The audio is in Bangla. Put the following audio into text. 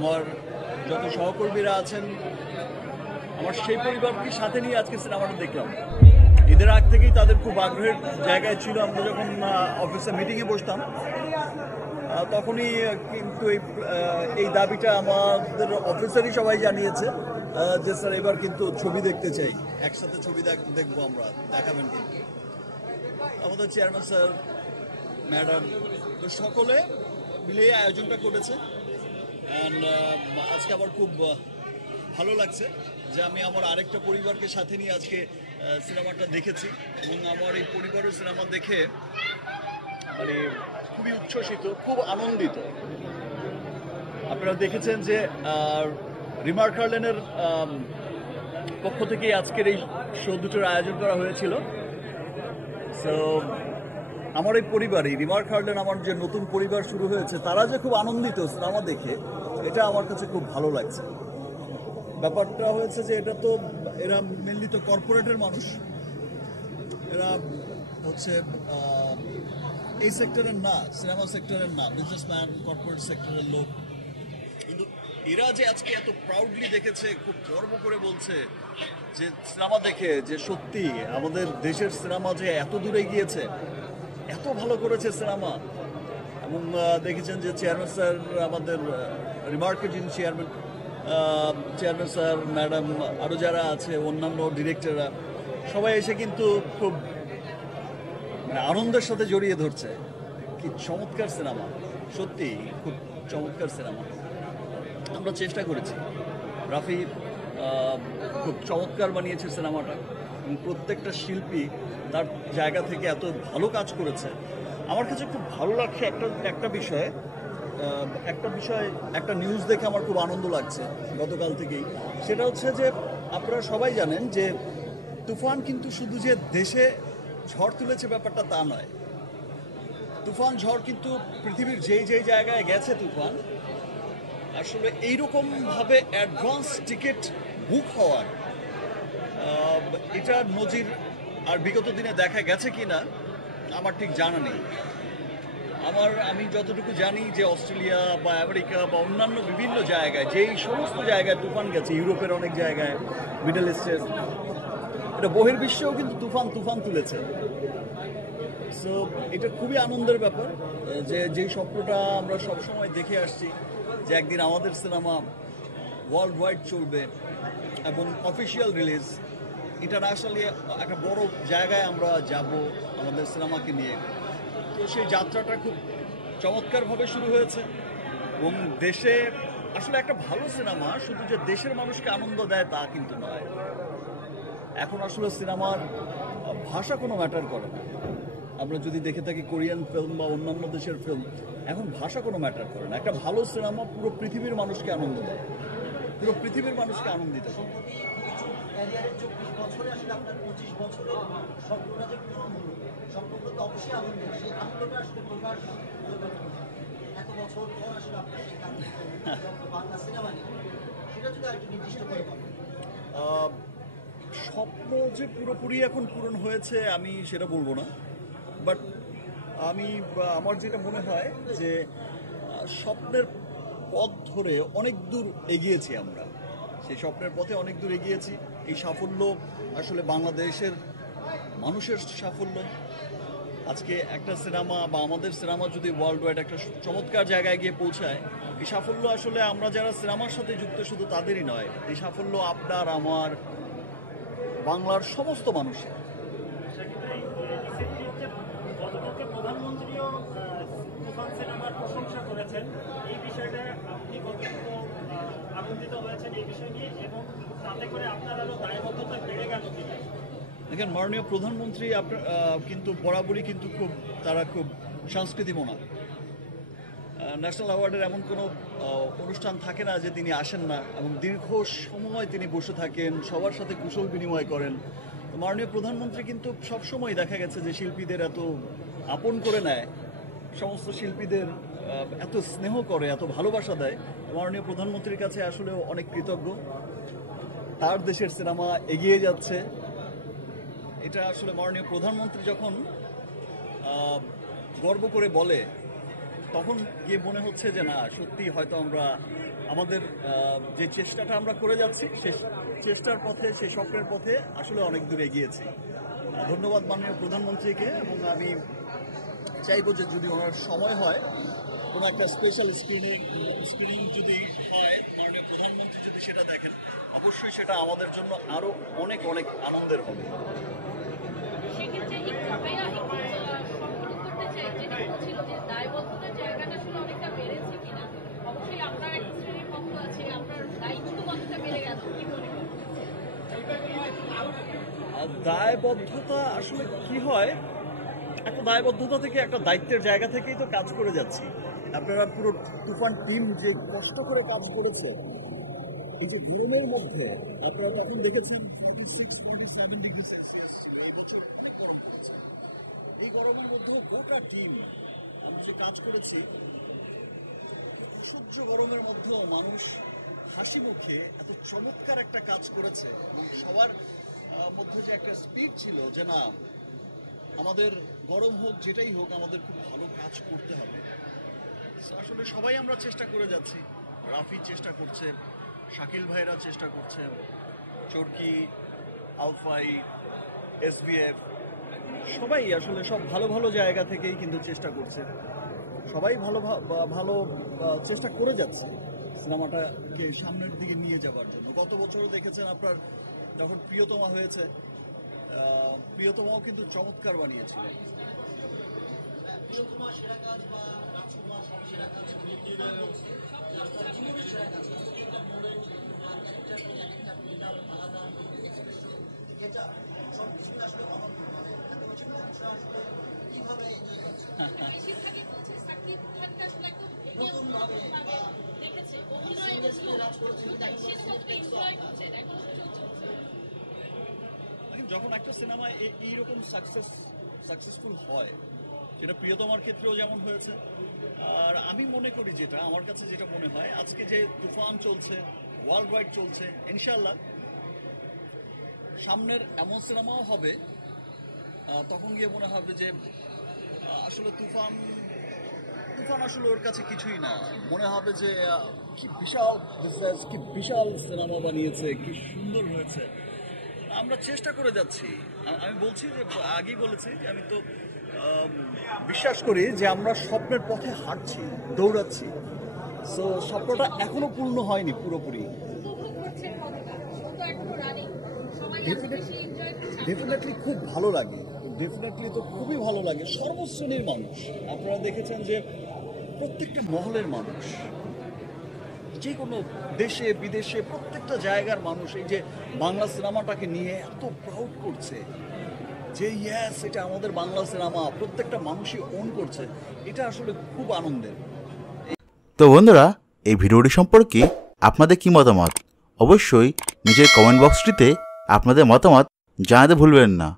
আমার যত সহকর্মীরা আছেন, আমার সেই পরিবারকে সাথে নিয়ে আজকে সিনেমাটা দেখলাম। ঈদের আগ থেকেই তাদের খুব আগ্রহের জায়গায় ছিল। আমরা যখন অফিসে মিটিংয়ে বসতাম তখনই কিন্তু এই দাবিটা আমাদের অফিসারই সবাই জানিয়েছে যে স্যার এবার কিন্তু ছবি দেখতে চাই, একসাথে ছবি দেখবো আমরা, দেখাবেন কিন্তু। আমাদের চেয়ারম্যান স্যার, ম্যাডাম, তো সকলে মিলিয়ে আয়োজনটা করেছে। অ্যান্ড আজকে আবার খুব ভালো লাগছে যে আমি আমার আরেকটা পরিবারকে সাথে নিয়ে আজকে সিনেমাটা দেখেছি এবং আমার এই পরিবারও সিনেমা দেখে মানে খুবই উচ্ছ্বসিত, খুব আনন্দিত। আপনারা দেখেছেন যে রিমার কার্লেনের পক্ষ থেকে আজকের এই শো দুটোর আয়োজন করা হয়েছিল। সো আমার এই পরিবারই রিমার কার্লেন, আমার যে নতুন পরিবার শুরু হয়েছে, তারা যে খুব আনন্দিত সিনেমা দেখে, এটা আমার কাছে খুব ভালো লাগছে। ব্যাপারটা হয়েছে যে এটা তো এরা মেনলি তো কর্পোরেটের মানুষ, এরা হচ্ছে এই সেক্টরের না, সিনেমা সেক্টরের না, বিজনেসম্যান, কর্পোরেট সেক্টরের লোক। কিন্তু এরা যে আজকে এত প্রাউডলি দেখেছে, খুব গর্ব করে বলছে যে সিনেমা দেখে যে সত্যি আমাদের দেশের সিনেমা যে এত দূরে গিয়েছে, এত ভালো করেছে সিনেমা। এবং দেখেছেন যে চেয়ারম্যান স্যার, আমাদের রিমার্কের যিনি চেয়ারম্যান স্যার, ম্যাডাম, আরও যারা আছে অন্যান্য ডিরেক্টররা, সবাই এসে কিন্তু খুব মানে আনন্দের সাথে জড়িয়ে ধরছে। কি চমৎকার সিনেমা, সত্যি খুব চমৎকার সিনেমা। আমরা চেষ্টা করেছি, রাফি খুব চমৎকার বানিয়েছে সিনেমাটা এবং প্রত্যেকটা শিল্পী তার জায়গা থেকে এত ভালো কাজ করেছে। আমার কাছে খুব ভালো লাগছে একটা নিউজ দেখে আমার খুব আনন্দ লাগছে গতকাল থেকেই। সেটা হচ্ছে যে আপনারা সবাই জানেন যে তুফান কিন্তু শুধু যে দেশে ঝড় তুলেছে ব্যাপারটা তা নয়। তুফান ঝড় কিন্তু পৃথিবীর যেই জায়গায় গেছে তুফান, আসলে এইরকমভাবে অ্যাডভান্স টিকিট বুক হওয়ার এটা নজির আর বিগত দিনে দেখা গেছে কি না আমার ঠিক জানা নেই। আমি যতটুকু জানি যে অস্ট্রেলিয়া বা আমেরিকা বা অন্যান্য বিভিন্ন জায়গায়, যেই সমস্ত জায়গায় তুফান গেছে, ইউরোপের অনেক জায়গায়, মিডল ইস্টের, এটা বহির্বিশ্বেও কিন্তু তুফান তুলেছে। সো এটা খুবই আনন্দের ব্যাপার যে যেই স্বপ্নটা আমরা সবসময় দেখে আসছি যে একদিন আমাদের সিনেমা ওয়ার্ল্ড ওয়াইড চলবে এবং অফিসিয়াল রিলিজ, ইন্টারন্যাশনালি একটা বড় জায়গায় আমরা যাব আমাদের সিনেমাকে নিয়ে। তো সেই যাত্রাটা খুব চমৎকারভাবে শুরু হয়েছে এবং দেশে আসলে একটা ভালো সিনেমা শুধু যে দেশের মানুষকে আনন্দ দেয় তা কিন্তু নয়। এখন আসলে সিনেমার ভাষা কোনো ম্যাটার করে না। আমরা যদি দেখে থাকি কোরিয়ান ফিল্ম বা অন্যান্য দেশের ফিল্ম, এখন ভাষা কোনো ম্যাটার করে না। একটা ভালো সিনেমা পুরো পৃথিবীর মানুষকে আনন্দ দেয়, পুরো পৃথিবীর মানুষকে আনন্দিত করে। ক্যারিয়ারের 24 বছরে আসলে আপনার 25 বছরের স্বপ্নটা যে পূরণ হলো, স্বপ্নগুলো তো অবশ্যই আনন্দ, সেই আনন্দটা আসলে প্রকাশ এত বছর পর আসলে আপনার সেই বাংলা সিনেমা নিয়ে, সেটা যদি আরেকটু নির্দিষ্ট করে বলেন। স্বপ্ন যে পুরোপুরি এখন পূরণ হয়েছে আমি সেটা বলবো না, বাট আমার যেটা মনে হয় যে স্বপ্নের পথ ধরে অনেক দূর এগিয়েছি আমরা, সেই স্বপ্নের পথে অনেক দূর এগিয়েছি। এই সাফল্য আসলে বাংলাদেশের মানুষের সাফল্য। আজকে একটা সিনেমা বা আমাদের সিনেমা যদি ওয়ার্ল্ড ওয়াইড একটা চমৎকার জায়গায় গিয়ে পৌঁছায়, এই সাফল্য আসলে আমরা যারা সিনেমার সাথে যুক্ত শুধু তাদেরই নয়, এই সাফল্য আপনার, আমার, বাংলার সমস্ত মানুষের। প্রধানমন্ত্রীও তুফান সিনেমার প্রশংসা করেছেন, এই বিষয়টা আপনি কতটুকু আনন্দিত হয়েছেন এই বিষয় নিয়ে, এবং তাতে করে আপনার আরো দায়বদ্ধতা বেড়ে গেল কিনা? দেখেন, মাননীয় প্রধানমন্ত্রী কিন্তু বরাবরই কিন্তু তারা খুব সংস্কৃতিমনা। ন্যাশনাল অ্যাওয়ার্ডের এমন কোনো অনুষ্ঠান থাকে না যে তিনি আসেন না, এবং দীর্ঘ সময় তিনি বসে থাকেন, সবার সাথে কুশল বিনিময় করেন। মাননীয় প্রধানমন্ত্রী কিন্তু সবসময় দেখা গেছে যে শিল্পীদের এত আপন করে নেয়, সমস্ত শিল্পীদের এত স্নেহ করে, এত ভালোবাসা দেয়। মাননীয় প্রধানমন্ত্রীর কাছে আসলে অনেক কৃতজ্ঞ। তার দেশের সিনেমা এগিয়ে যাচ্ছে, এটা আসলে মাননীয় প্রধানমন্ত্রী যখন গর্ব করে বলে, তখন গিয়ে মনে হচ্ছে যে না, সত্যি হয়তো আমরা আমাদের যে চেষ্টাটা আমরা করে যাচ্ছি সেই চেষ্টার পথে, সেই স্বপ্নের পথে আসলে অনেক দূর এগিয়েছি। ধন্যবাদ মাননীয় প্রধানমন্ত্রীকে, এবং আমি চাইবো যে যদি ওনার সময় হয় কোনো একটা স্পেশাল স্ক্রিনিং যদি হয়, মাননীয় প্রধানমন্ত্রী যদি সেটা দেখেন, অবশ্যই সেটা আমাদের জন্য আরও অনেক অনেক আনন্দের হবে। সেক্ষেত্রে একটু ভাইয়া একটু সম্পূর্ণ করতে চাই, যেটা বলছিল যে দায়বদ্ধতার জায়গাটা আসলে অনেকটা বেড়েছে কিনা। অবশ্যই আপনার একটা শ্রেণীর পক্ষ আছে, আপনার দায়িত্ব কতটা বেড়ে গেল কি মনে করেন? দায়বদ্ধতা আসলে কি হয়, একটা দায়বদ্ধতা থেকে একটা দায়িত্বের জায়গা থেকেই তো কাজ করে যাচ্ছি। আপনারা পুরো তুফান টিম যে কষ্ট করে কাজ করেছে, এই যে গরমের মধ্যে আপনারা তখন দেখেছেন 46-47 ডিগ্রি সেলসিয়াস ছিল, এই বছর অনেক গরম পড়েছে। এই গরমের মধ্যেও গোটা টিম আমরা যে কাজ করেছি, অসহ্য গরমের মধ্যেও মানুষ হাসি মুখে এত চমৎকার একটা কাজ করেছে, এবং সবার মধ্যে যে একটা স্পিড ছিল যে না, আমাদের গরম হোক যেটাই হোক আমাদের খুব ভালো কাজ করতে হবে। So, আসলে সবাই আমরা চেষ্টা করে যাচ্ছি। রাফি চেষ্টা করছে, শাকিল ভাইরা চেষ্টা করছে, চরকি, আলফাই, SVF, সবাই আসলে সব ভালো ভালো জায়গা থেকেই কিন্তু চেষ্টা করছে। সবাই ভালো চেষ্টা করে যাচ্ছে সিনেমাটাকে সামনের দিকে নিয়ে যাওয়ার জন্য। গত বছরও দেখেছেন আপনার যখন প্রিয়তমা হয়েছে, প্রিয়তমাও কিন্তু চমৎকার বানিয়েছিল। প্রিয়কুমার সেরা কাজ বা রাজকুমার সব সেরা কাজ বলছে যে আপনার জীবনের সেরা কাজ, প্রত্যেকটা মোমেন্ট বা ক্যারেক্টার নিয়ে এক একটা ফিল্টার আলাদা এক্সপ্রেশন, এটা সব কিছু আসলে অনন্ত, মানে এত বেশি মানুষরা আসলে কীভাবে এনজয় করছে। বেশিরভাগই বলছে সাকিব খানকে আসলে একদম ভেঙে নতুনভাবে ভাবে দেখেছে, অভিনয় এনজয় করছেন, এখন চলছে। যখন একটা সিনেমা এইরকম সাকসেসফুল হয়, সেটা প্রিয়তমার ক্ষেত্রেও যেমন হয়েছে, আর আমি মনে করি যেটা আমার কাছে যেটা মনে হয়, আজকে যে তুফান চলছে, ওয়ার্ল্ড ওয়াইড চলছে, ইনশাল্লাহ সামনের এমন সিনেমাও হবে, তখন গিয়ে মনে হবে যে আসলে তুফান আসলে ওর কাছে কিছুই না। মনে হবে যে কি বিশাল বিজনেস, কি বিশাল সিনেমা বানিয়েছে, কি সুন্দর হয়েছে। আমরা চেষ্টা করে যাচ্ছি। আমি বলছি যে আগেই বলেছি যে আমি তো বিশ্বাস করি যে আমরা স্বপ্নের পথে হাঁটছি, দৌড়াচ্ছি। সো স্বপ্নটা এখনো পূর্ণ হয়নি পুরোপুরি। উপভোগ করছেন কতটা? শো তো এখনো রানিং, সবাই এত বেশি এনজয় করছে। ডেফিনেটলি খুব ভালো লাগে, ডেফিনেটলি তো খুবই ভালো লাগে। সর্বশ্রেণীর মানুষ, আপনারা দেখেছেন যে প্রত্যেকটা মহলের মানুষ, যে কোনো দেশে বিদেশে প্রত্যেকটা জায়গার মানুষ এই যে বাংলা সিনেমাটাকে নিয়ে এত প্রাউড করছে যে ইয়েস, এটা আমাদের বাংলা সিনেমা, প্রত্যেকটা মানুষই ওন করছে। এটা আসলে খুব আনন্দের। তো বন্ধুরা, এই ভিডিওটি সম্পর্কে আপনাদের কি মতামত? অবশ্যই নিজের কমেন্ট বক্সটিতে আপনাদের মতামত জানাতে ভুলবেন না।